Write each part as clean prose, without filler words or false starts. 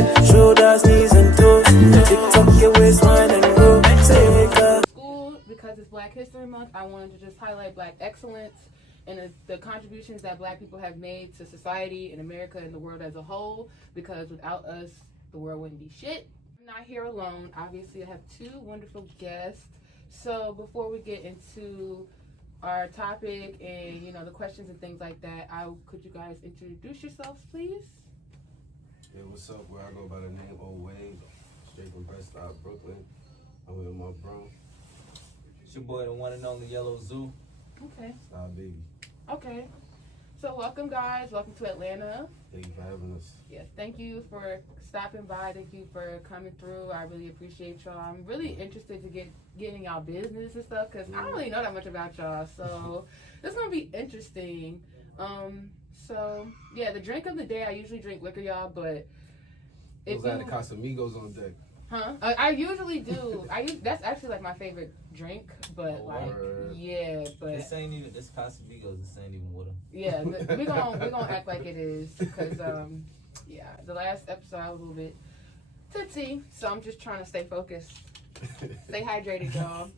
head, shoulders, knees and toes. TikTok your waistline and go. School, because it's Black History Month, I wanted to just highlight Black excellence and the contributions that Black people have made to society in America and the world as a whole, because without us, the world wouldn't be shit. I'm not here alone. Obviously, I have two wonderful guests. So before we get into our topic and, you know, the questions and things like that, could you guys introduce yourselves, please? Yeah, what's up? Where I go by the name Old Wayne, straight from Bedstuy, Brooklyn. I'm with my bro. It's your boy, the one and only Yellow Zoo. Okay. Star Baby. Okay. So welcome, guys. Welcome to Atlanta. Thank you for having us. Yes, thank you for stopping by. Thank you for coming through. I really appreciate y'all. I'm really interested to getting y'all business and stuff because I don't really know that much about y'all. So this is gonna be interesting. So yeah, the drink of the day. I usually drink liquor, y'all, but Those are the Casamigos on deck. Huh? I usually do. That's actually like my favorite drink, but yeah, but this Casamigos. This ain't even with them. Yeah, we're gonna act like it is because yeah, the last episode I was a little bit tipsy, so I'm just trying to stay focused, stay hydrated, y'all.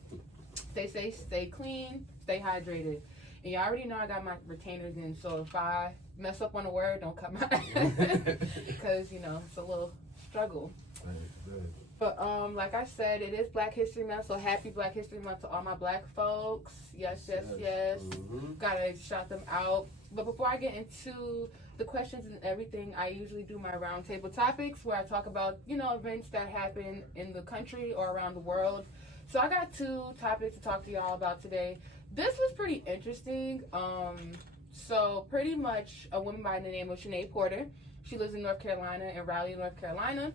Stay safe, stay clean, stay hydrated. And y'all already know I got my retainers in, so if I mess up on a word, don't cut my because you know it's a little struggle. Right, but like I said, it is Black History Month, so happy Black History Month to all my Black folks. Yes. Mm-hmm. Gotta shout them out. But before I get into the questions and everything, I usually do my roundtable topics where I talk about, you know, events that happen in the country or around the world. So I got two topics to talk to y'all about today. This was pretty interesting. So pretty much a woman by the name of Sinead Porter. She lives in North Carolina, in Raleigh, North Carolina.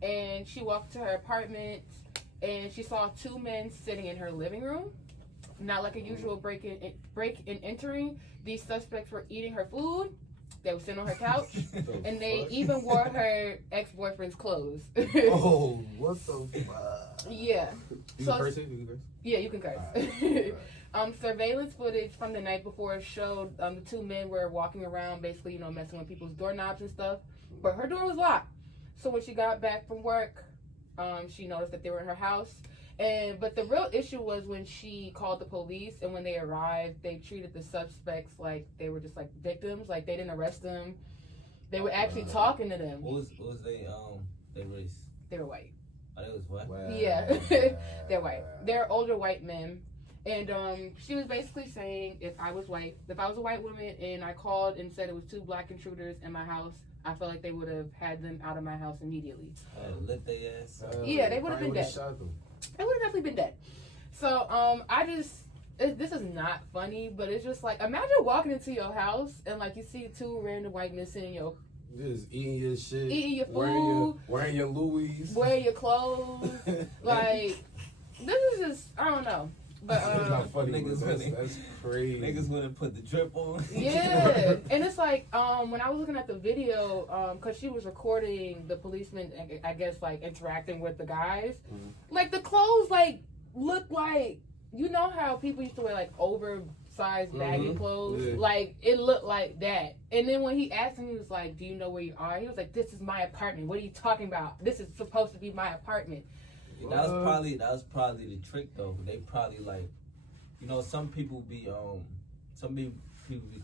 And she walked to her apartment and she saw two men sitting in her living room. Not like a usual break and entering. These suspects were eating her food. They were sitting on her couch. And they even wore her ex-boyfriend's clothes. Oh, what the fuck? Yeah. You can curse it? Yeah, you can curse. Right. Surveillance footage from the night before showed the two men were walking around basically, you know, messing with people's doorknobs and stuff. But her door was locked. So when she got back from work, she noticed that they were in her house. But the real issue was when she called the police, and when they arrived, they treated the suspects like they were just like victims, like they didn't arrest them. They were actually talking to them. What was they race? They were white. Oh, they was white? Wow. Yeah, they're white. They're older white men. And she was basically saying if I was a white woman and I called and said it was two Black intruders in my house, I felt like they would have had them out of my house immediately. Lit their ass. Yeah, they would have been dead. They would have definitely been dead. So this is not funny, but it's just like, imagine walking into your house and like you see two random white men sitting in your just eating your shit, eating your food, wearing your Louis, wearing your clothes. Like this is just, I don't know. But it's not funny. Niggas that's crazy. Niggas wouldn't put the drip on. Yeah, and it's like when I was looking at the video, because she was recording the policemen, I guess like interacting with the guys. Mm-hmm. Like the clothes like look like, you know how people used to wear like oversized baggy clothes, yeah. Like it looked like that. And then when he asked him, he was like, "Do you know where you are?" He was like, "This is my apartment. What are you talking about? This is supposed to be my apartment." That was probably the trick though. They probably like, you know, some people be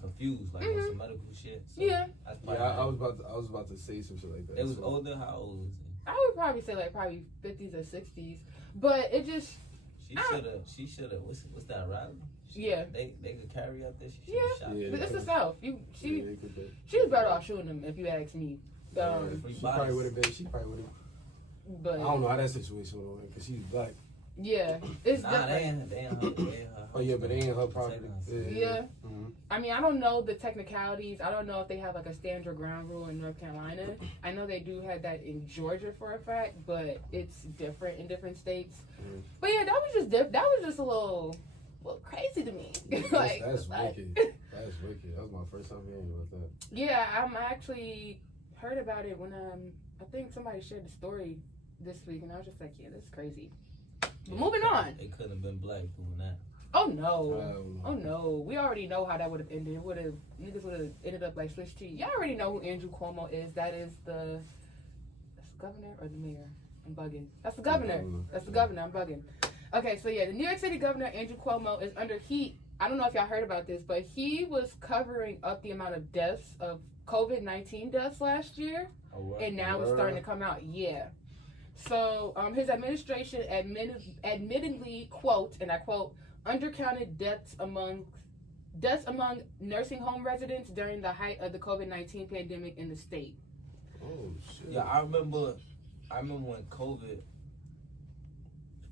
confused like on some medical shit. So yeah. I was about to say some shit like that. It was older. How old was it? I would probably say like probably 50s or 60s, but it just. She should have. What's that, Rarri? Yeah. They could carry out there. She yeah. Shot But it's the South. She was better off shooting them if you ask me. She probably would have. But I don't know how that situation would have because she's Black. Yeah, it's different. They ain't her. Oh yeah, but they ain't her property. Yeah. Mm-hmm. I mean, I don't know the technicalities. I don't know if they have like a stand your ground rule in North Carolina. I know they do have that in Georgia for a fact, but it's different in different states. Mm-hmm. But yeah, that was just a little crazy to me. Like, that's wicked. That's wicked. That was my first time hearing about that. Yeah, I actually heard about it when I think somebody shared the story this week, and I was just like, yeah, that's crazy. But moving on. They couldn't have been Black doing that. Oh no. We already know how that would have ended. Niggas would have ended up like Swiss cheese. Y'all already know who Andrew Cuomo is. That is the governor or the mayor? I'm bugging. That's the governor. That's the governor. I'm bugging. Okay, so yeah, the New York City governor, Andrew Cuomo, is under heat. I don't know if y'all heard about this, but he was covering up the amount of deaths of COVID-19 deaths last year. And now it's starting to come out. Yeah. So his administration admittedly, quote, and I quote, undercounted deaths among nursing home residents during the height of the COVID-19 pandemic in the state. Oh shit. Yeah, I remember when COVID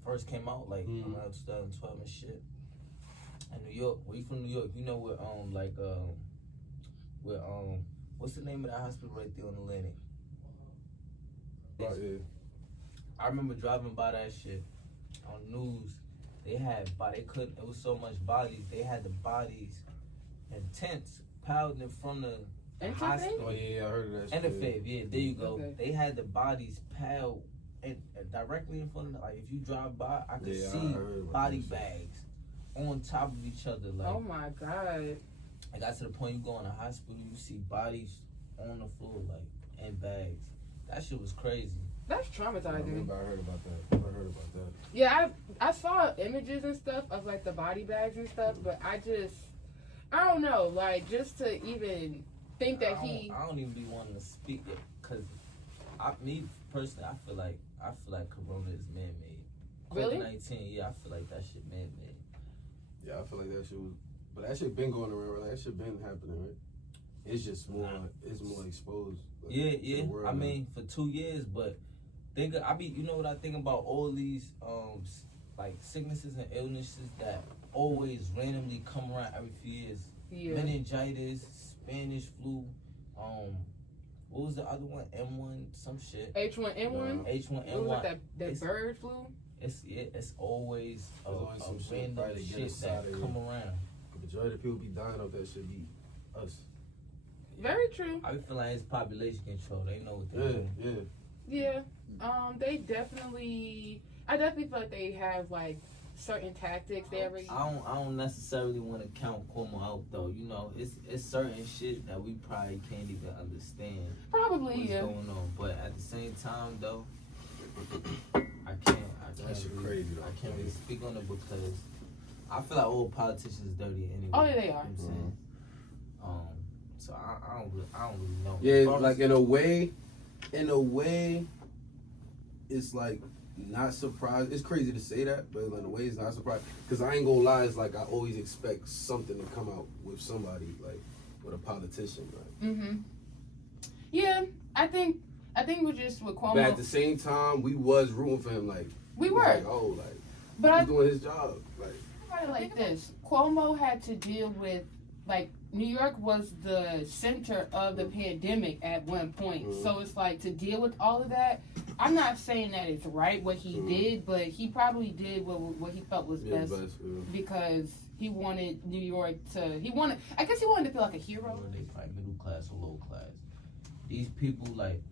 first came out, like around 2012 and shit. In New York, where you from New York? You know where what's the name of that hospital right there on Atlantic? Oh, yeah. I remember driving by that shit on news. They couldn't. It was so much bodies. They had the bodies in tents piled in front of the hospital. Oh yeah, I heard of that shit. NFA, yeah, there you go. Okay. They had the bodies piled directly in front of. Like if you drive by, I could see body bags on top of each other. Like, oh my god! I got to the point you go in the hospital, you see bodies on the floor, like in bags. That shit was crazy. That's I traumatizing. remember I heard about that. Yeah, I saw images and stuff of like the body bags and stuff, but I don't know, like just to even think that I don't even be wanting to speak it, cause me personally, I feel like Corona is man-made. Really? COVID-19, yeah, I feel like that shit man-made. Yeah, I feel like that shit was, but that shit been going around. Like that shit been happening, right? It's just more, it's more exposed. Like, Yeah. I mean, for 2 years, but you know what I think about all these like sicknesses and illnesses that always randomly come around every few years. Yeah. Meningitis, Spanish flu, what was the other one? M1, some shit. H1N1. H1N1. What was that bird flu? It's always a some shit random probably to get shit us that out of come here. around. The majority of people be dying of that shit be us. Very true. I feel like it's population control. They know what they're doing. Yeah. They definitely. I definitely feel like they have like certain tactics. I don't necessarily want to count Cuomo out though. You know, it's certain shit that we probably can't even understand. Probably, what's yeah. going on, but at the same time though, I can't really speak on it because I feel like all politicians are dirty anyway. Oh yeah, they are. You know what I'm saying? So I don't really know. Yeah, like in a way, it's like not surprised. It's crazy to say that, but in a way, it's not surprised. Cause I ain't gonna lie, it's like I always expect something to come out with somebody, like with a politician, right? Mhm. Yeah, I think we're just with Cuomo. But at the same time, we was rooting for him, like we were. Like, oh, like But he's doing his job, like. Like this, Cuomo had to deal with, like, New York was the center of the pandemic at one point. So it's like, to deal with all of that, I'm not saying that it's right what he did, but he probably did what he felt was best because he wanted New York to, I guess he wanted to feel like a hero. They probably middle class or low class. These people, like,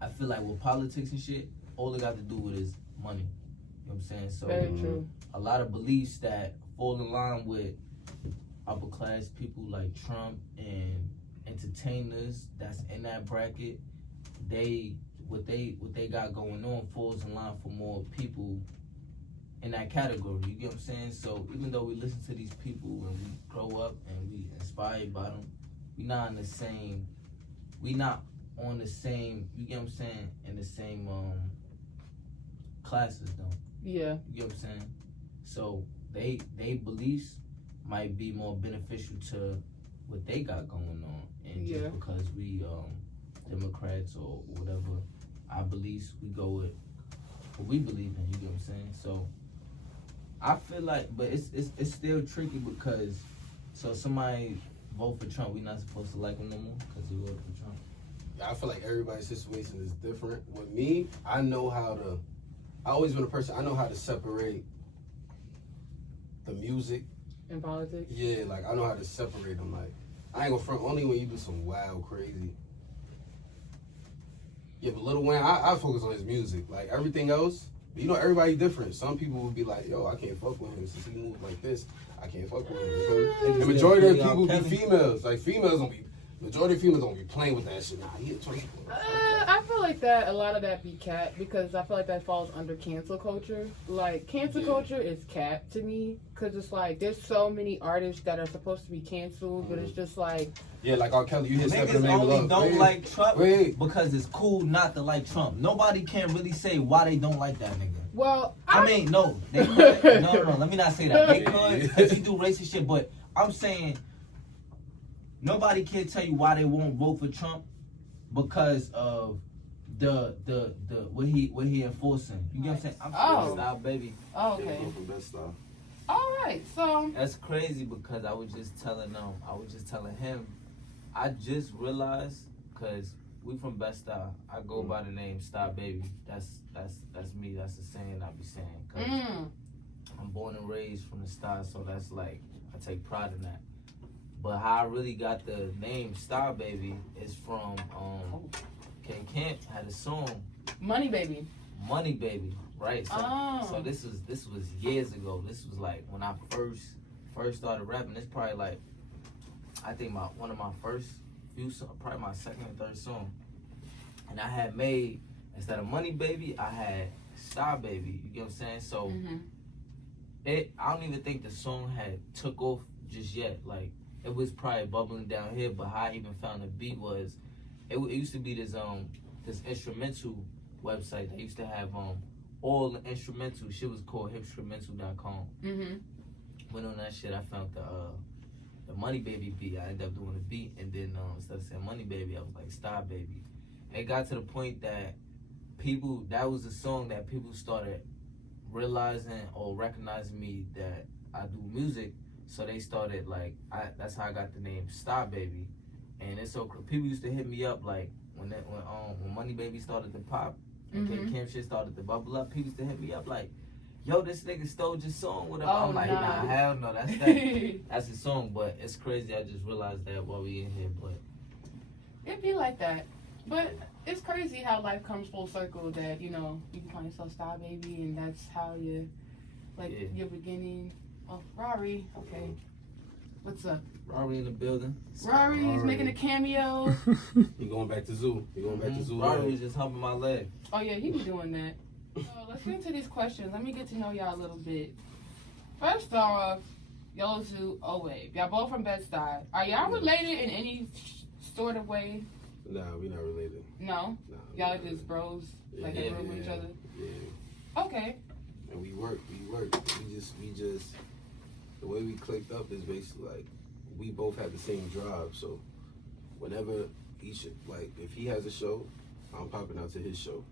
I feel like with politics and shit, all they got to do with is money. You know what I'm saying? So very true. A lot of beliefs that fall in line with upper class people like Trump and entertainers that's in that bracket, what they got going on falls in line for more people in that category. You get what I'm saying? So even though we listen to these people and we grow up and we inspired by them, we not on the same, you get what I'm saying, in the same classes though. Yeah. You get what I'm saying? So they beliefs might be more beneficial to what they got going on. And just because we Democrats or whatever, our beliefs, we go with what we believe in, you get what I'm saying? So I feel like, but it's still tricky because, so somebody vote for Trump, we not supposed to like him no more because he voted for Trump. I feel like everybody's situation is different. With me, I always been a person, I know how to separate the music In politics? Yeah, like I know how to separate them. Like I ain't gonna front only when you do some wild, crazy. Yeah, but Lil Wayne, I focus on his music. Like everything else, you know, everybody different. Some people will be like, yo, I can't fuck with him since he moves like this. I can't fuck with him. The majority of people be females. Like females don't be. Majority of females don't be playing with that shit. Nah, he a 20. I feel like that a lot of that be cap because I feel like that falls under cancel culture. Like cancel culture is cap to me because it's like there's so many artists that are supposed to be canceled, but it's just like Yeah, like R. Kelly, you hit Step in the Niggas Name of only Love. don't Wait, like Trump wait. because it's cool not to like Trump. Nobody can really say why they don't like that nigga. well, I mean, no, they could. No. Let me not say that. They could because he do racist shit. But I'm saying nobody can tell you why they won't vote for Trump because of the what he enforcing. You get what I'm saying? I'm Oh. style, baby. oh, okay, From Bedstuy. all right. So That's crazy because I was just telling him. I just realized because we from Bedstuy. I go by the name Style Baby. That's me. That's the saying I be saying. 'Cause I'm born and raised from the style, so that's like I take pride in that. But how I really got the name Style Baby is from K Camp had a song Money Baby. Money Baby, right? So, Oh. so this was years ago. This was like when I first started rapping. It's probably like I think one of my first few songs, probably my second or third song. And I had made instead of Money Baby, I had Style Baby. You get what I'm saying? So I don't even think the song had took off just yet. Like it was probably bubbling down here, but how I even found the beat was it used to be this instrumental website. They used to have all the instrumental shit was called hipstrumental.com. Went on that shit, I found the Money Baby beat. I ended up doing the beat, and then instead of saying Money Baby, I was like Style Baby. It got to the point that that was a song that people started realizing or recognizing me that I do music, so they started like that's how I got the name Style Baby. And it's so people used to hit me up like when Money Baby started to pop and Camp shit started to bubble up. People used to hit me up like, "Yo, this nigga stole your song." Whatever. I'm like, nah, hell no, that's that's his song. But it's crazy. I just realized that while we in here. But It'd be like that. But it's crazy how life comes full circle that, you know, you can call yourself Style Baby and that's how you, like, your beginning. Oh, Rarri. Okay. What's up? Rarri in the building. Rarri's making a cameo. He going back to Zoo. Rarri was just humping my leg. Oh, yeah, he be doing that. So let's get into these questions. Let me get to know y'all a little bit. First off, Yozu, Owe. Y'all both from Bedstuy. Are y'all related in any sort of way? Nah, we not related. No? Nah, Y'all are just bros? Like they room with each other? Yeah. Okay. And we work. We just the way we clicked up is basically like we both have the same drive. So whenever if he has a show, I'm popping out to his show.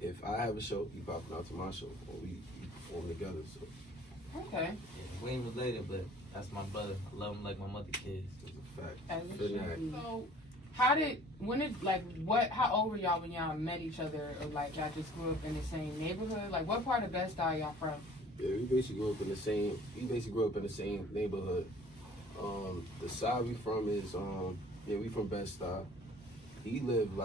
If I have a show, he popping out to my show, or we perform together. So Okay. Yeah, we ain't related, but that's my brother. I love him like my mother kids. it's a fact. As it Good should night. be. So, how old were y'all when y'all met each other? Or like y'all just grew up in the same neighborhood? Like what part of Bedstuy y'all from? Yeah, we basically grew up in the same neighborhood. The side we from is we from Bedstuy. He lived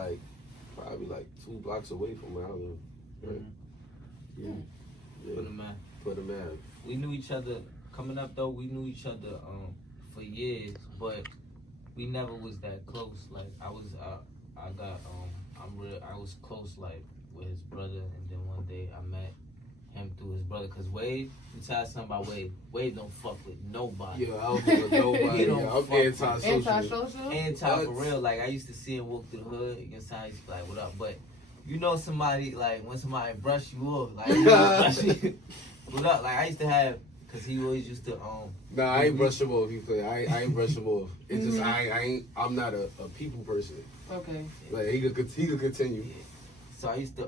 probably 2 blocks away from where I live. Right? Yeah. For the man. We knew each other coming up though. We knew each other for years, but we never was that close. Like I was close like with his brother, and then one day I met him through his brother. Cause Wade, you tell something about Wade. Wade don't fuck with nobody. Yeah, I don't fuck with nobody. He don't I'm fuck with Antisocial? Anti for real. Like I used to see him walk through the hood. You can say I used to be like, "What up?" But you know somebody like when somebody brush you off, like you brush you, what up? Like I used to have, cause he always used to Nah, I ain't brush him off. I ain't brush him off. It's just I'm not a people person. Okay. Like he could continue. Yeah. So I used to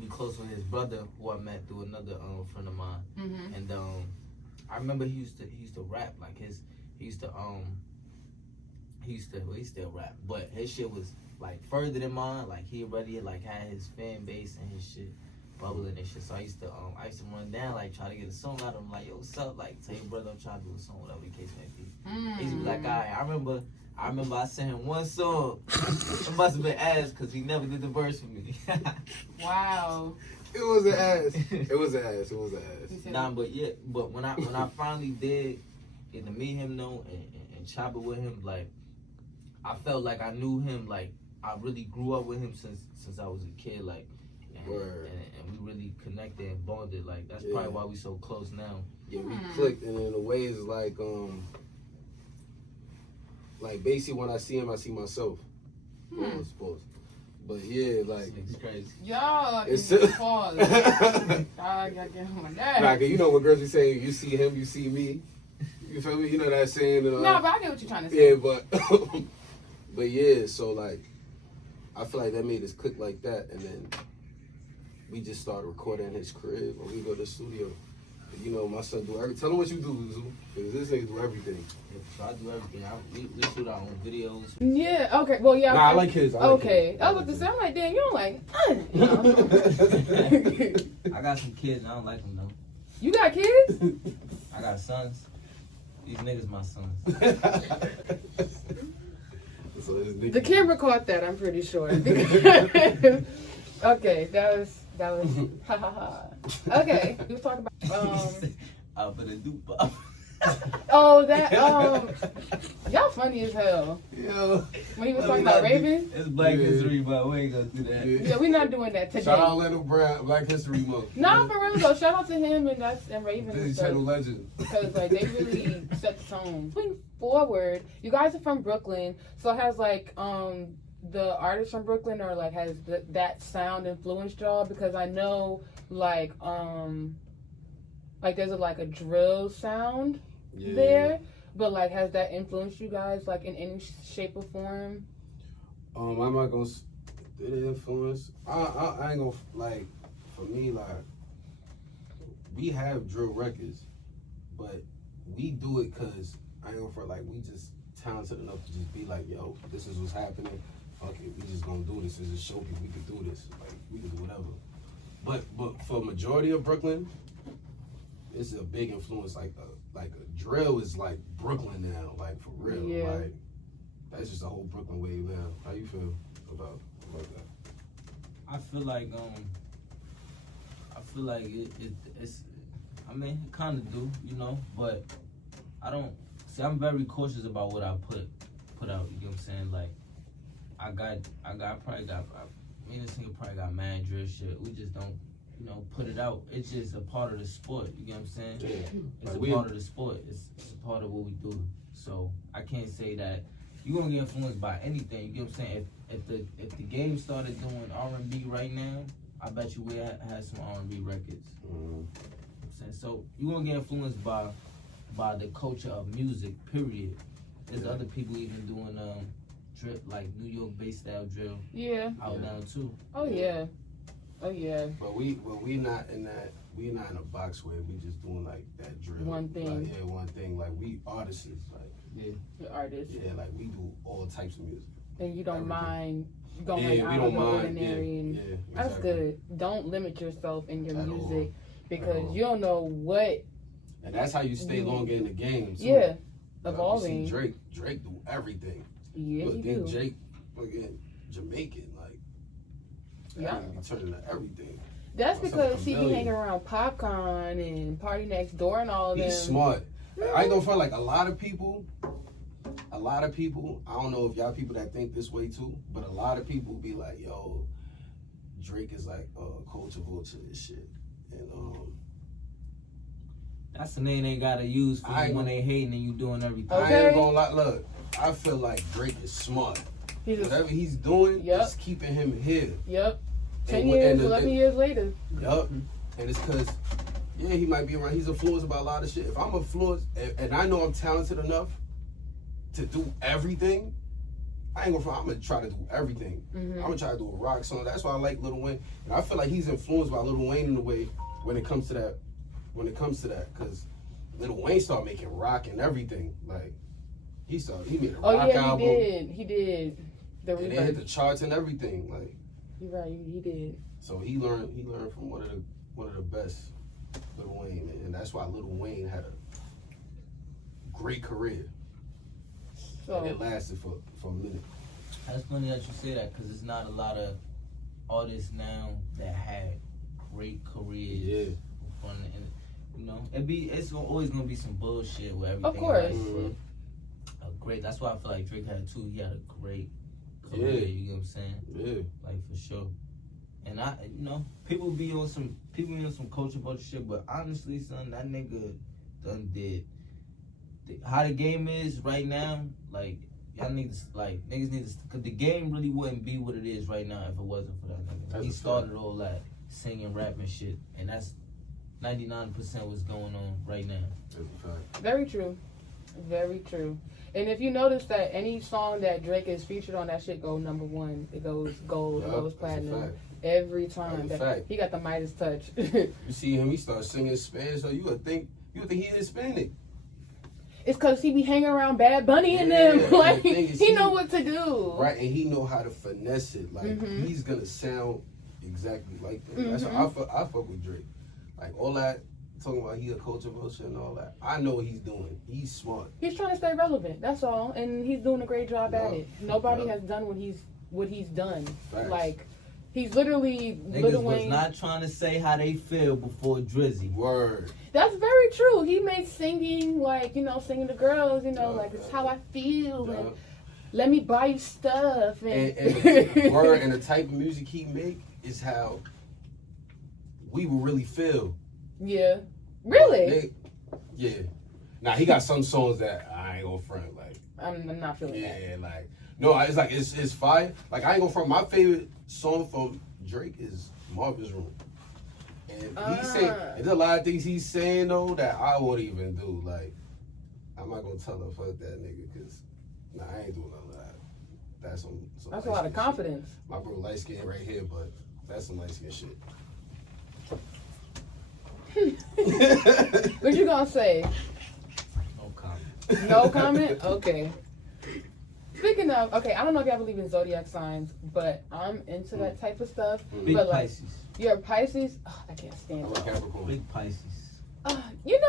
be close with his brother, who I met through another friend of mine. And I remember he used to rap like he still rap, but his shit was like further than mine. Like he already had his fan base and his shit bubbling and shit. So I used to run down like try to get a song out of him. Like, yo, what's up? Like tell your brother I'm trying to do a song, whatever the case may be. He used to be like, alright. I remember I sent him one song. It must have been ass because he never did the verse for me. Wow. It was an ass. Nah, but when I finally did get to meet him though and chop it with him, like I felt like I knew him, like I really grew up with him since I was a kid, like, and we really connected and bonded. Like that's probably why we so close now. Yeah, we clicked, and in a way, it's like basically when I see him, I see myself. I suppose. But yeah, like It's crazy. Y'all, It's it's pause. I gotta get on my nerves. nah, 'cause you know what girls be saying, you see him, you see me. You feel me? You know that saying? And, No, but I get what you're trying to say. yeah, but yeah, so like, I feel like that made us click like that, and then we just started recording in his crib, or we go to the studio. You know, my son do everything. Tell him what you do, Zoo, because this nigga do everything. So I do everything. We shoot our own videos. Yeah, okay. Well, yeah. Nah, I like his. Okay. I was about to say, I'm like, damn, you don't like, you know. I got some kids. I don't like them though. You got kids? I got sons. These niggas my sons. So this nigga, The camera caught that, I'm pretty sure. Okay, that was, ha ha ha. Okay, we were talking about, I'm gonna do pop. oh, that, y'all funny as hell. Yo. When he was talking about Raven? It's Black Yeah. History, but we ain't gonna do that. Yeah, we're not doing that today. Shout out Little Brown, Black History Month. Nah, for real though, shout out to him and Raven and Disney stuff. Channel legend. Because like they really set the tone. Moving forward, you guys are from Brooklyn, so it has like the artists from Brooklyn, or like has that sound influenced y'all? Because I know like there's a drill sound there, but like has that influenced you guys like in any shape or form? I'm not gonna. Did it influence? I ain't gonna like. For me, like we have drill records, but we do it because I ain't gonna for like we just talented enough to just be like, yo, this is what's happening. Okay, we just gonna do this and just show people we can do this. Like we can do whatever. But for majority of Brooklyn, it's a big influence. Like a drill is like Brooklyn now, like for real. Yeah. Like that's just a whole Brooklyn wave now. How you feel about that? I feel like it's. I mean, it kind of do, you know, but I don't see. I'm very cautious about what I put out. You know what I'm saying? Like, I mean, this nigga probably got mad drill shit. We just don't, you know, put it out. It's just a part of the sport. You get what I'm saying? Yeah. It's Like a part of the sport. It's a part of what we do. So I can't say that you're gonna get influenced by anything. You get what I'm saying? If the game started doing R&B right now, I bet you we had some R&B records. Mm-hmm. So you're gonna get influenced by the culture of music, period. There's other people even doing drill, like New York bass style drill out now too. Oh yeah. But we not in that. We not in a box where we just doing like that drill. One thing. Like, one thing. Like we artists. Like The artist. yeah, like we do all types of music. And you don't Everything. mind going we out don't of the mind. ordinary. And Yeah, that's exactly. good. Don't limit yourself in your At music all. because At all. you don't know what. And that's how you stay longer in the game. Too. Yeah, Like, evolving. you see Drake do everything. Yeah, But you then do. Jake, fucking Jamaican, like Yeah. he turned into everything. That's That's because a he be million. hanging around Popcorn and Party Next Door and all of them. He's smart. I ain't gonna find like a lot of people, I don't know if y'all people that think this way too, but a lot of people be like, yo, Drake is like culture vulture and shit. And That's the name they gotta use for I you when ain't- they hating and you doing everything. Okay. I ain't gonna lie, look, I feel like Drake is smart. He just, Whatever he's doing Yep. is keeping him here. yep. 10 And years, and 11 years later. Yup. And it's because, yeah, he might be around. He's influenced by a lot of shit. If I'm influenced, and I know I'm talented enough to do everything, I ain't gonna. I'm gonna try to do everything. Mm-hmm. I'm gonna try to do a rock song. That's why I like Lil Wayne. And I feel like he's influenced by Lil Wayne in a way when it comes to that. Because Lil Wayne started making rock and everything. Like he made a Oh rock yeah, album. he did. The And they hit the charts and everything. Like You're right, he did. so, he learned from one of the best, Lil Wayne, and that's why Lil Wayne had a great career. And it So lasted for a minute. That's funny that you say that because it's not a lot of artists now that had great careers. Yeah. And you know, it's always gonna be some bullshit with everything. Of course. Like, a great. That's why I feel like Drake had too. He had a great career. Yeah. You get what I'm saying? Yeah. Like for sure. And people be on some culture vulture shit, but honestly, son, that nigga done did. How the game is right now, like y'all need to niggas need to, cause the game really wouldn't be what it is right now if it wasn't for that nigga. He started all that singing, rapping shit, and that's 99% what's going on right now. That's a fact. Very true. Very true. And if you notice that any song that Drake is featured on, that shit go #1. It goes gold, it goes platinum. Every time. He got the Midas touch. You see him, he starts singing Spanish, so you would think he Hispanic. It's because he be hanging around Bad Bunny and them. Like, he know what to do. Right, and he know how to finesse it. Like, he's going to sound exactly like that. That's why I fuck with Drake. Like, all that, talking about he a culture vulture and all that. I know what he's doing. He's smart. He's trying to stay relevant, that's all. And he's doing a great job at it. Nobody has done what he's done. Facts. Like, he's literally Niggas was not trying to say how they feel before Drizzy. Word. That's very true. He made singing, like, singing to girls, like, it's how I feel. And let me buy you stuff. And the word and the type of music he make is how we will really feel. Yeah. Really? Yeah. Now, he got some songs that I ain't gonna front. Like, I'm not feeling that. Yeah, like, no, it's like, it's fire. Like, I ain't gonna front. My favorite song from Drake is Marvin's Room. And there's a lot of things he's saying though that I won't even do. Like, I'm not gonna tell him fuck that nigga, cause I ain't doing none of that. That's a lot of confidence. Shit. My bro light skin right here, but that's some light skin shit. What you gonna say? No comment. No comment? Okay. Speaking of, I don't know if y'all believe in zodiac signs, but I'm into that type of stuff. Big but Pisces. You're a Pisces? Oh, I can't stand I'm it. a Capricorn. Big Pisces. You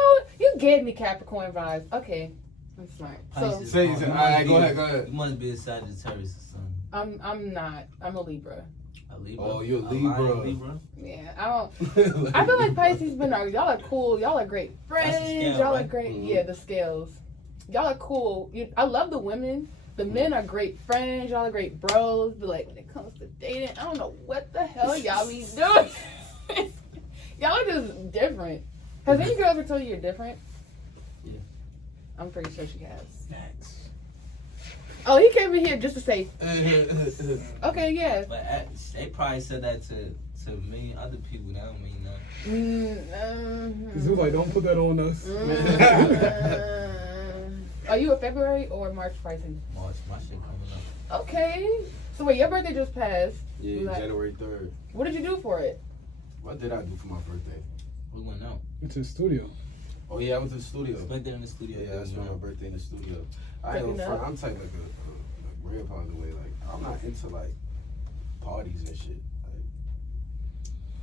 gave me Capricorn vibes. Okay, I'm smart. Pisces. Say, all right, go ahead. You must be a Sagittarius or something. I'm not. I'm a Libra. A Libra? Oh, you're a Libra. Yeah, I don't. I feel like Pisces, but no, y'all are cool. Y'all are great friends. Scale, y'all right? are great. Yeah, the scales. Y'all are cool. I love the women. The men are great friends. Y'all are great bros. But like when it comes to dating, I don't know what the hell y'all be doing. Y'all are just different. Has any girl ever told you you're different? Yeah. I'm pretty sure she has. Facts. Oh, he came in here just to say. Okay, yes. But they probably said that to me, other people. That don't mean nothing. He was like, don't put that on us. Are you a February or March Pisces? March, my shit coming up. Okay. So wait, your birthday just passed. Yeah, January 3rd. What did you do for it? What did I do for my birthday? We went out. It's a studio. Oh yeah, I went to the studio. Spent it in the studio. Yeah, I spent my birthday in the studio. I ain't gonna front. I'm type like a grandpa in the way. Like, I'm not into like parties and shit. Like,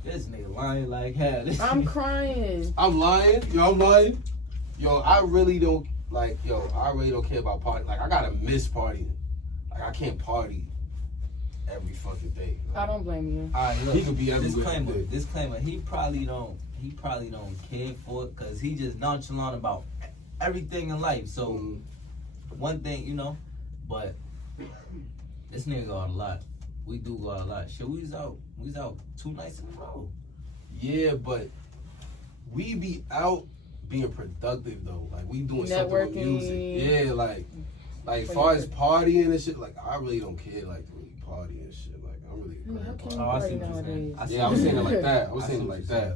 This nigga lying like hell. I'm crying. I'm lying. I'm lying. I really don't care about party. Like, I gotta miss partying. Like, I can't party every fucking day. Like, I don't blame you. All right, look. He could be everywhere. Disclaimer. He probably don't care for it because he just nonchalant about everything in life. So one thing, but this nigga go out a lot. We do go out a lot. Shit, we was out 2 nights in a row. Yeah, but we be out being productive though. Like, we doing something with music. Yeah, like as far as partying and shit, like, I really don't care like to really party and shit. Like, I'm really I see what you're saying. I was saying it like that. I see what you're saying.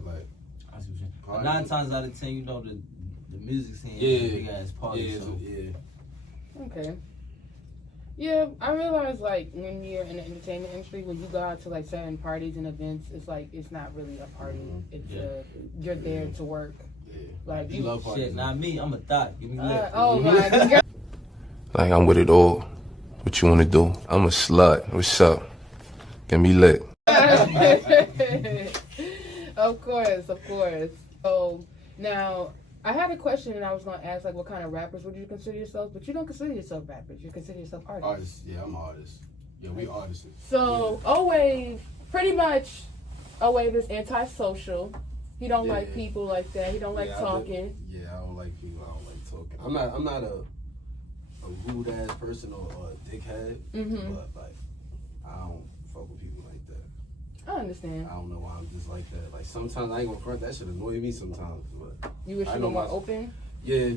I see what you're saying. 9 times out of 10, the music scene Yeah. is a big ass party. Yeah. Okay. Yeah, I realize like when you're in the entertainment industry, when you go out to like certain parties and events, it's like it's not really a party. It's you're there to work. Yeah. Like You love parties. Shit, not me. I'm a thought. Give me lit. Oh my god. Like, I'm with it all. What you wanna do? I'm a slut. What's up? Get me lit. Of course. So now I had a question and I was gonna ask like what kind of rappers would you consider yourself, but you don't consider yourself rappers. You consider yourself artists. Artists. Yeah, I'm an artist. Yeah, we artists. So Owave, pretty much, Owave is antisocial. He don't like people like that. He don't like talking. I don't like people. I don't like talking. I'm not a rude ass person or a dickhead, but like I don't fuck with people like that. I understand. I don't know why I'm just like that. Like sometimes I ain't gonna front, that shit annoy me sometimes, but You wish you were more open? Yeah,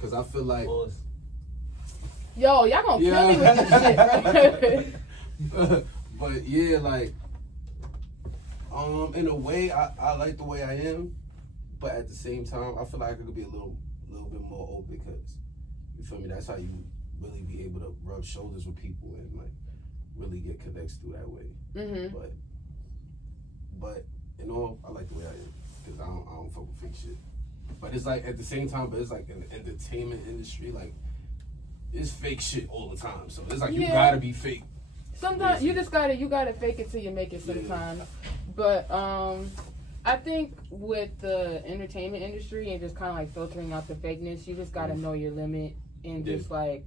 cause I feel like yo, y'all gonna kill me with this shit, bro. but yeah, like in a way I like the way I am, but at the same time I feel like I could be a little bit more open, because you feel me, that's how you really be able to rub shoulders with people and like really get connects through that way. But in all, I like the way I am, because I don't fuck with fake shit. But it's like at the same time, but it's like in the entertainment industry, like it's fake shit all the time. So it's like you gotta be fake. Sometimes you just gotta fake it till you make it sometimes. But I think with the entertainment industry and just kind of like filtering out the fakeness, you just gotta know your limit and just like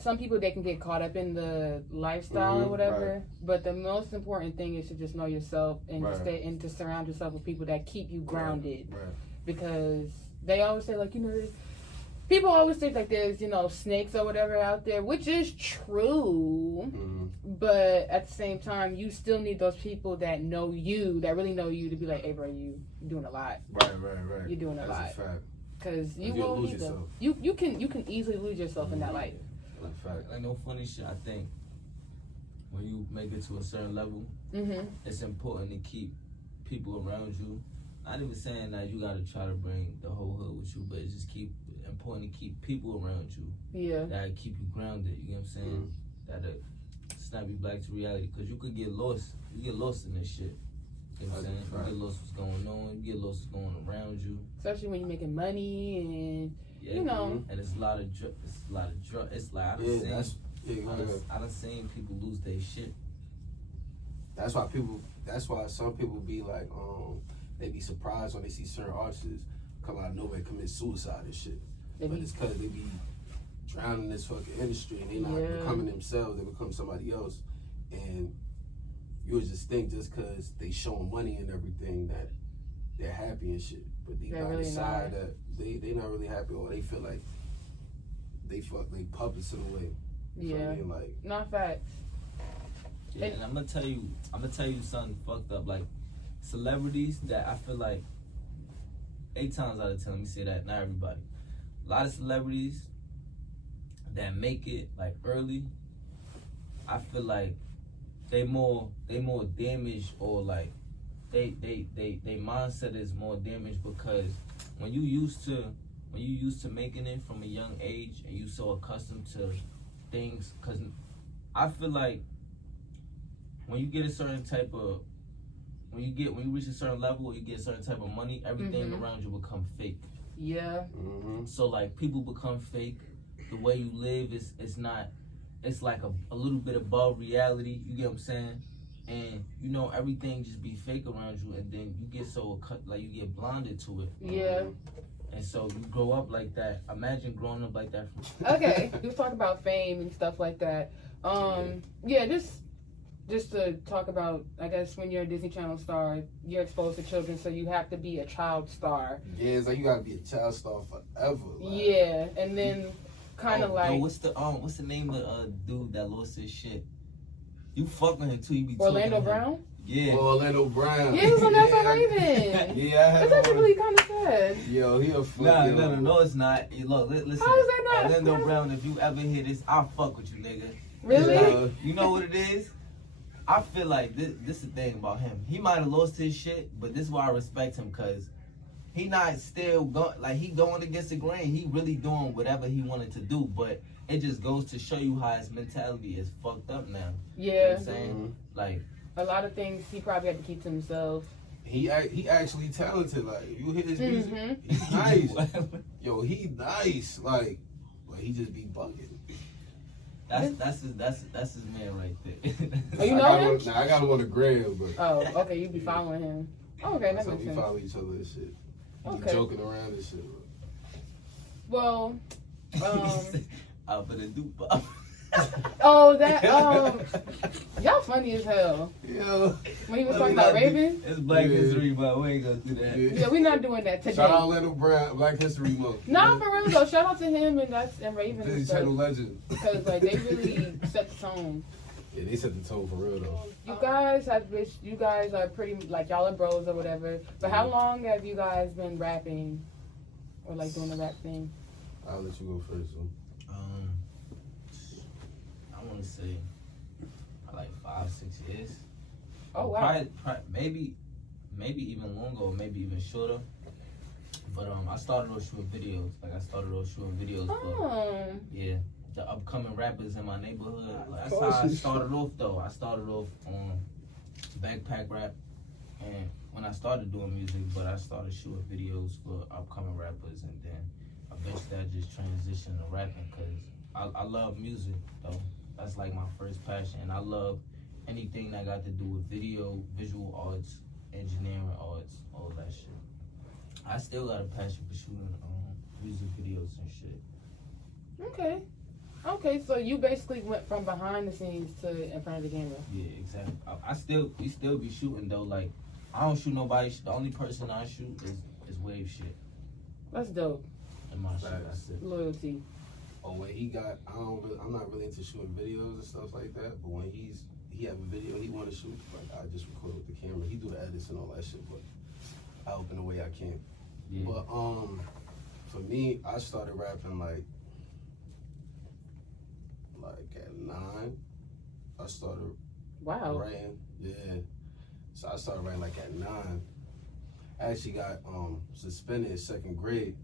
some people, they can get caught up in the lifestyle or whatever. But the most important thing is to just know yourself and to stay and to surround yourself with people that keep you grounded. Because they always say, like, you know, people always think like there's, you know, snakes or whatever out there, which is true. But at the same time, you still need those people that know you, that really know you, to be like, hey, bro, you're doing a lot. Right. You're doing a lot. That's a fact. Because you will lose yourself. You can easily lose yourself in that life. That's a fact. Like, no funny shit, I think when you make it to a certain level, it's important to keep people around you. Not even saying that you gotta try to bring the whole hood with you, but it's just important to keep people around you. Yeah. That keep you grounded. You know what I'm saying? That snap you back to reality, because you could get lost. You get lost in this shit. You know what I'm saying? You get lost what's going on. You get lost what's going around you. Especially when you're making money and you know. And it's a lot of drugs. It's like I done seen people lose their shit. That's why some people be like, they be surprised when they see certain artists come out of nowhere and commit suicide and shit. But it's because they be drowning in this fucking industry and they not becoming themselves, they become somebody else. And you would just think just because they showing money and everything that they're happy and shit. But deep down inside that they not really happy, or they feel like they puppets in a way. You know what I mean? Like, not facts. Yeah, and I'm gonna tell you something fucked up. Like, celebrities that I feel like 8 times out of 10, let me say that, not everybody. A lot of celebrities that make it like early, I feel like they more damaged, or like they mindset is more damaged, because when you used to making it from a young age and you so accustomed to things, because I feel like when you get a certain type of when you reach a certain level or you get a certain type of money, everything around you become fake. Yeah. So like people become fake. The way you live is not. It's like a little bit above reality. You get what I'm saying? And you know everything just be fake around you, and then you get you get blinded to it. Yeah. And so you grow up like that. Imagine growing up like that. Okay, you talk about fame and stuff like that. Just to talk about, I guess when you're a Disney Channel star, you're exposed to children, so you have to be a child star. Yeah, it's like you gotta be a child star forever. Like. Yeah, and then kind of like. Yo, what's the name of dude that lost his shit? You fuck with him too. You be Orlando Brown. Yeah. Orlando Brown. Yeah, he was on that for Raven. Yeah, I had. That's actually kind of sad. Yo, he a fuck. No, it's not. Look, listen. How is that not? Orlando Brown, if you ever hear this, I'll fuck with you, nigga. Really? You know what it is? I feel like this is the thing about him. He might have lost his shit, but this is why I respect him, because he not still he going against the grain. He really doing whatever he wanted to do, but it just goes to show you how his mentality is fucked up now. Yeah. You know what I'm saying? Like, a lot of things he probably had to keep to himself. He actually talented. Like, you hear his music, he's nice. Yo, he nice. Like he just be bugging. That's his man right there. Oh, you know him? I got him on the gram, but. Oh, okay. You be following him. Oh, okay, that makes sense. We follow each other and shit. Okay. Be joking around and shit. Well, Out for the dupe. Oh, that Y'all funny as hell. Yeah. When he was talking about Raven. It's Black Yeah. History, but we ain't gonna do that. Yeah, we're not doing that today. Shout out Little Brown, Black History Month. Nah, for real though. Shout out to him and Raven and Disney stuff. Channel legend. Because like they really set the tone. Yeah, they set the tone for real though. You guys are pretty like y'all are bros or whatever. But how long have you guys been rapping or like doing the rap thing? I'll let you go first. So. I want to say like 5-6 years. Oh wow. Probably, maybe even longer, or maybe even shorter. But I started off shooting videos. Like I started off shooting videos. Oh. Yeah, the upcoming rappers in my neighborhood. Like, that's how I started off though. I started off on backpack rap, and when I started doing music, but I started shooting videos for upcoming rappers, and then eventually I just transitioned to rapping because I love music though. That's like my first passion, and I love anything that got to do with video, visual arts, engineering arts, all that shit. I still got a passion for shooting music videos and shit. Okay, so you basically went from behind the scenes to in front of the camera. Yeah, exactly. We still be shooting though. Like I don't shoot nobody. The only person I shoot is wave shit. That's dope. And my shit. That's it. Loyalty. Oh, when he got, I'm not really into shooting videos and stuff like that. But when he have a video he want to shoot, like I just record with the camera. He do the edits and all that shit, but I help in the way I can. Yeah. But for me, I started rapping like at 9. I started writing. Yeah. So I started writing like at 9. I actually got suspended in 2nd grade.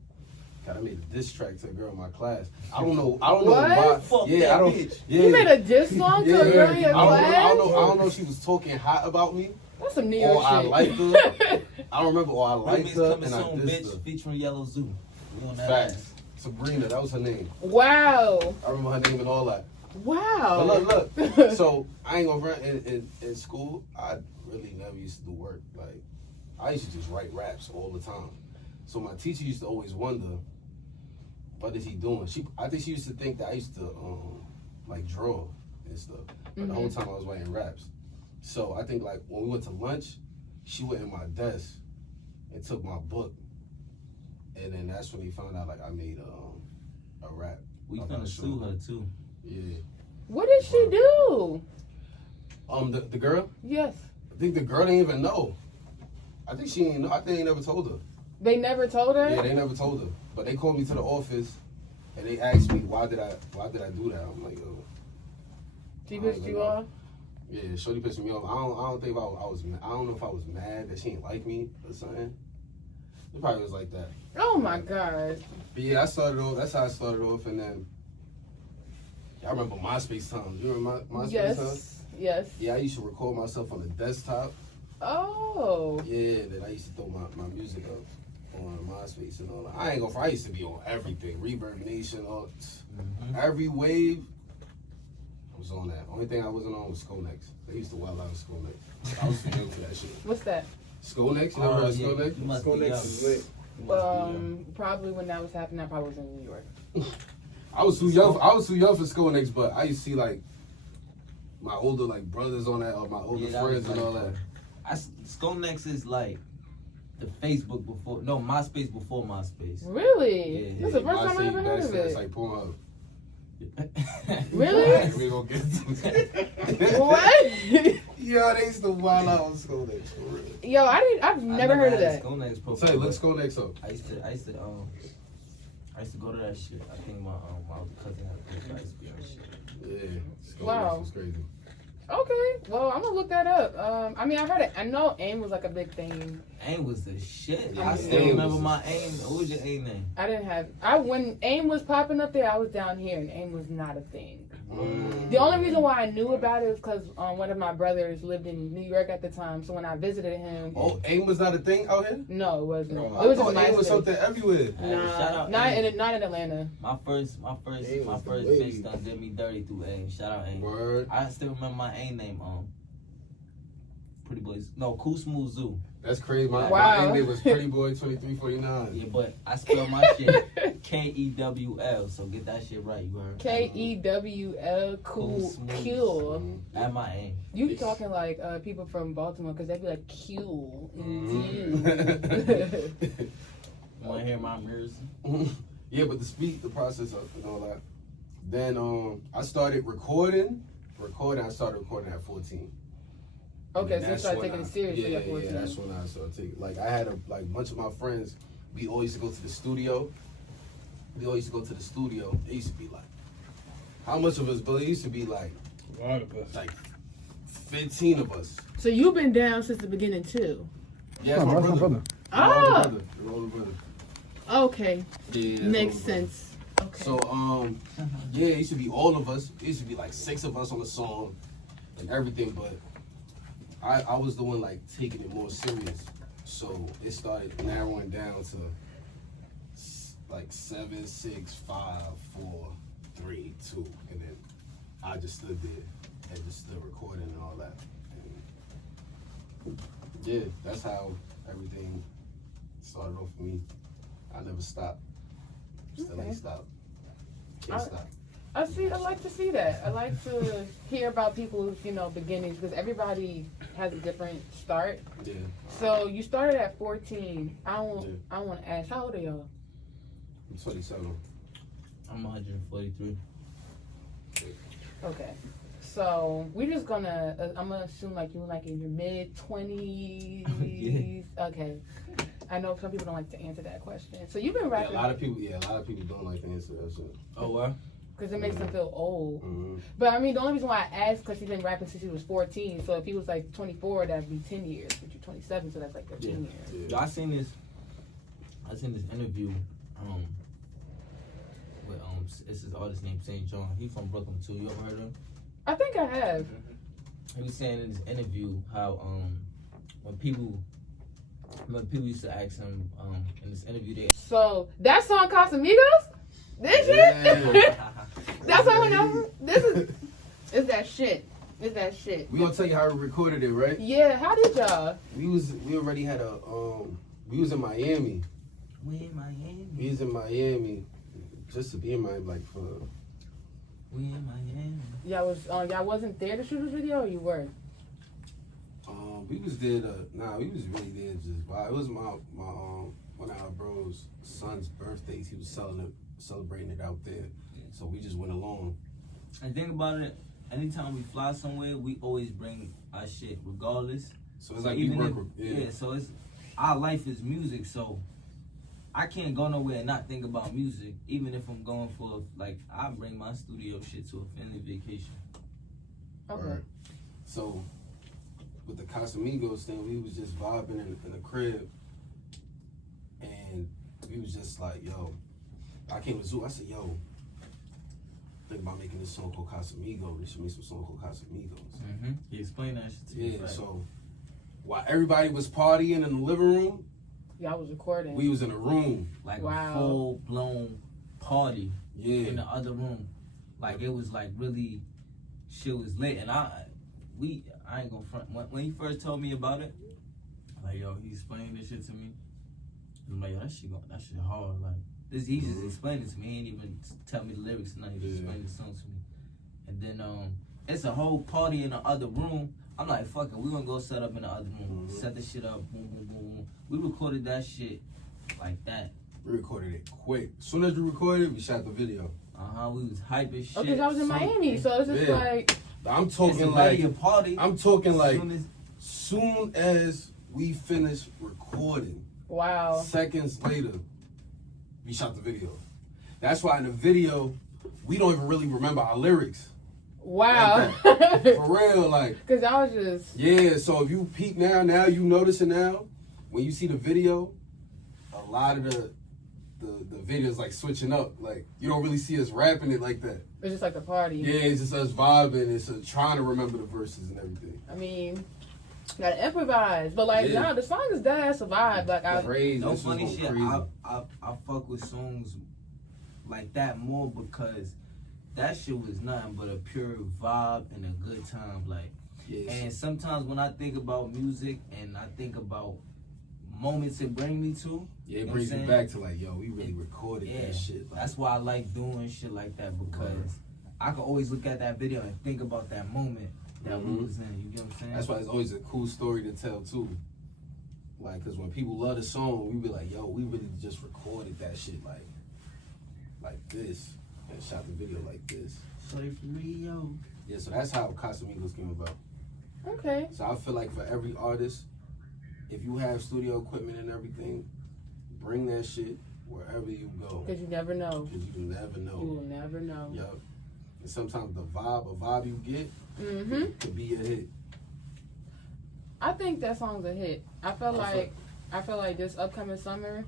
I made a diss track to a girl in my class. I don't know What? why. Fuck Yeah, that I don't. bitch. Yeah. You made a diss song to a girl in your class? I don't know if she was talking hot about me That's some New York or I shit. liked her. I don't remember, or I liked her Coming and I soon, dissed bitch, her. featuring Yellow Zoo. We on that Facts. ass. Sabrina, that was her name. Wow. I remember her name and all that. Wow. But look. So I ain't gonna run in school. I really never used to do work. Like I used to just write raps all the time. So my teacher used to always wonder, what is he doing? I think she used to think that I used to like draw and stuff. But the whole time I was writing raps. So I think like when we went to lunch, she went in my desk and took my book. And then that's when he found out like I made a rap. We about finna a sue show. her too. Yeah. What did she do? The girl? Yes. I think the girl didn't even know. I think she didn't know. I think they never told her. They never told her? Yeah, they never told her. But they called me to the office and they asked me why did I do that? I'm like, yo. She pissed you off? Yeah, Shorty pissed me off. I don't think I was I don't know if I was mad that she didn't like me or something. It probably was like that. Oh my God. But yeah, that's how I started off, and then I remember MySpace times. You remember MySpace times? Yes. Yeah, I used to record myself on the desktop. Oh. Yeah, then I used to throw my music up on MySpace and all that. I ain't gonna front, I used to be on everything. Reverb Nation, every wave was on that. Only thing I wasn't on was Skonex. They used to wild out Skonex. I was too young for that shit. What's that? Skonex? You never heard of Yeah, Skonex? you must be young. Skonex is lit. You must be young. Probably when that was happening, I probably was in New York. I was too young for Skonex, but I used to see like my older like brothers on that, or my older Yeah, that friends was and like- all that. Skonex is like the Facebook before, no, MySpace before MySpace. Really? Yeah, This is the first time I say ever heard of It's it. like Pornhub. Really? We gonna get to it. What? Yo, they used to wild out on Skonex for real. Yo, I've never heard of that. Skonex profile. Say, look Skonex up. I used to go to that shit. I think my cousin had a profile. I used to be on shit. Yeah. Skonex Wow. was crazy. Okay, well, I'm gonna look that up. I mean, I heard it. I know AIM was like a big thing. AIM was the shit. Yeah, I still AIM remember was my AIM. What was your AIM name? I didn't have. When AIM was popping up there, I was down here, and AIM was not a thing. The only reason why I knew about it is because one of my brothers lived in New York at the time. So when I visited him, Oh, AIM was not a thing out here? no, it wasn't. I It was just thought AIM was MySpace. something everywhere. Shout out Not AIM. in Atlanta. My first AIM was the bitch wave. done did me dirty through AIM. Shout out AIM. Word. I still remember my AIM name. Pretty Boys. No, Cool Smooth Zoo. That's crazy. My Wow. name was Pretty Boy 2349. Yeah, but I spell my shit Kewl. So get that shit right. You heard? Kewl, cool, cool. At my aim. You talking like people from Baltimore because they be like cool. Want to hear my mirrors? Yeah, but the process of and all that. Then I started recording. I started recording at 14. Okay, And so you that's started when taking I- it seriously yeah, at 14. Yeah, that's when I started taking. Like I had a bunch of my friends. We always used to go to the studio. It used to be like, how much of us? But it used to be like A lot of us. like 15 of us. So you've been down since the beginning too. Yeah, that's my brother. My older brother. Okay, Yeah, that's makes my older brother. sense. Okay. So yeah, it used to be all of us. It used to be like 6 of us on the song and everything, but I was the one like taking it more serious. So it started narrowing down to like 7, 6, 5, 4, 3, 2, and then I just stood there and just stood recording and all that. And yeah, that's how everything started off for me. I never stopped. Still ain't stopped. Can't stop. I like to see that. I like to hear about people's, beginnings because everybody has a different start. Yeah. So you started at 14. I want to ask, how old are y'all? I'm 27. I'm 143. Okay. So we're just gonna, I'm gonna assume like you're like in your mid 20s. Yeah. Okay. I know some people don't like to answer that question. So you've been Yeah, rapping. a lot of people don't like to answer that shit. Oh, what? Because it makes them feel old. Mm-hmm. But I mean, the only reason why I asked because he's been rapping since he was 14. So if he was like 24, that'd be 10 years. But you're 27, so that's like 13 years. Yo, I seen this interview with it's his artist named St. John. He from Brooklyn too. You ever heard of him? I think I have. He was saying in this interview how when people used to ask him in this interview they So that song Casamigos? This shit? That's how I know. It's that shit. It's that shit. We gonna tell you how we recorded it, right? Yeah, how did y'all? We already had we was in Miami. We in Miami. We was in Miami just to be in Miami like for We in Miami. Y'all wasn't there to shoot this video, or you were? we was there we was really there just vibe. It was my one of our bros' son's birthdays. He was celebrating it out there. So we just went along. And think about it, anytime we fly somewhere, we always bring our shit regardless. So it's like we work with so it's our life is music, so I can't go nowhere and not think about music. Even if I'm going for I bring my studio shit to a family vacation. Okay. Right. So with the Casamigos thing, we was just vibing in the crib, and we was just like, yo, I came to Zoo. I said, yo, think about making this song called Casamigos. We should make some song called Casamigos. Mm-hmm. He explained that shit to me. Yeah. Right? So while everybody was partying in the living room, Y'all was recording. we was in a room. Like Wow. a full blown party Yeah. in the other room. Like it was like really shit was lit, and I ain't gonna front. When he first told me about it, like yo, he explained this shit to me. I'm like, yo, that shit hard. Like this, he just explained it to me. He ain't even tell me the lyrics and nothing. He just explained the song to me. And then it's a whole party in the other room. I'm like, fuck it, we gonna go set up in the other room. Set the shit up, boom, boom, boom, boom. We recorded that shit like that. We recorded it quick. As soon as we recorded it, we shot the video. We was hype as shit. Okay, because I was in Miami, so it's just like. I'm It's talking already like a party. I'm talking like Soon as- soon as we finished recording, Wow. seconds later, we shot the video. That's why in the video, we don't even really remember our lyrics. Wow. For real, like. Because I was just. Yeah, so if you peep now you notice it now. When you see the video, a lot of the videos like switching up. Like you don't really see us rapping it like that. It's just like a party. Yeah, it's just us vibing. It's trying to remember the verses and everything. I mean, gotta improvise. But like, Yeah. nah, the song is dead ass a vibe. Like, Crazy. No This was funny going shit. crazy. I fuck with songs like that more because that shit was nothing but a pure vibe and a good time. Like, Yes. and sometimes when I think about music and I think about moments it bring me to, Yeah, you it know brings what I'm me saying? back to like, yo, we really recorded Yeah, that shit. Like, that's why I like doing shit like that, because I can always look at that video and think about that moment that we was in. You get what I'm saying? that's why it's always a cool story to tell too. Like, cause when people love the song, we be like, yo, we really just recorded that shit like this and shot the video like this. Sorry for Rio. Yeah, so that's how Casamigos came about. Okay. So I feel like for every artist, if you have studio equipment and everything, bring that shit wherever you go. Because you never know. Cause you never know. You will never know. Yup. And sometimes a vibe you get could be a hit. I think that song's a hit. I feel like this upcoming summer,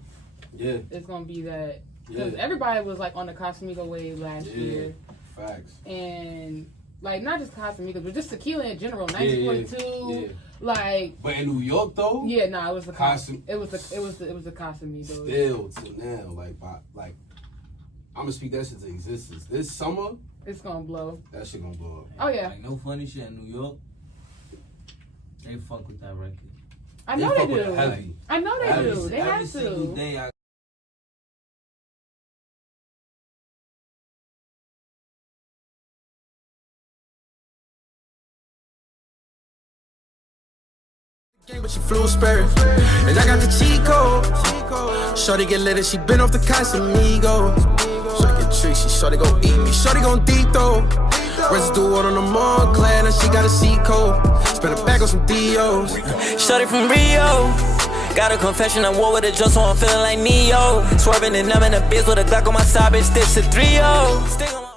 Yeah. it's gonna be that. Yeah. Because everybody was like on the Casamigo wave last year, Facts. and like not just Casamigos, but just tequila in general. 1942, Yeah. like. But in New York though, Yeah, it was the Casam- it was the Casamigos. still till now, like I'm gonna speak that shit to existence. This summer, It's gonna blow. that shit gonna blow up. Oh yeah, Like, no funny shit in New York. They fuck with that record. I know they fuck with do. it heavy. I know they do. They every have single to. day I But she flew spirit, and I got the cheat code. Shorty get lit and she been off the Casamigos. Shorty get tricky, shorty gon' eat me, shorty gon' deep though. Residue on the Montclair, and she got a C code. Spend a bag on some DOs. Shorty from Rio. Got a confession, I wore with a just so I'm feeling like Neo. Swerving and numbing a biz with a Glock on my side, bitch, this a 3-0.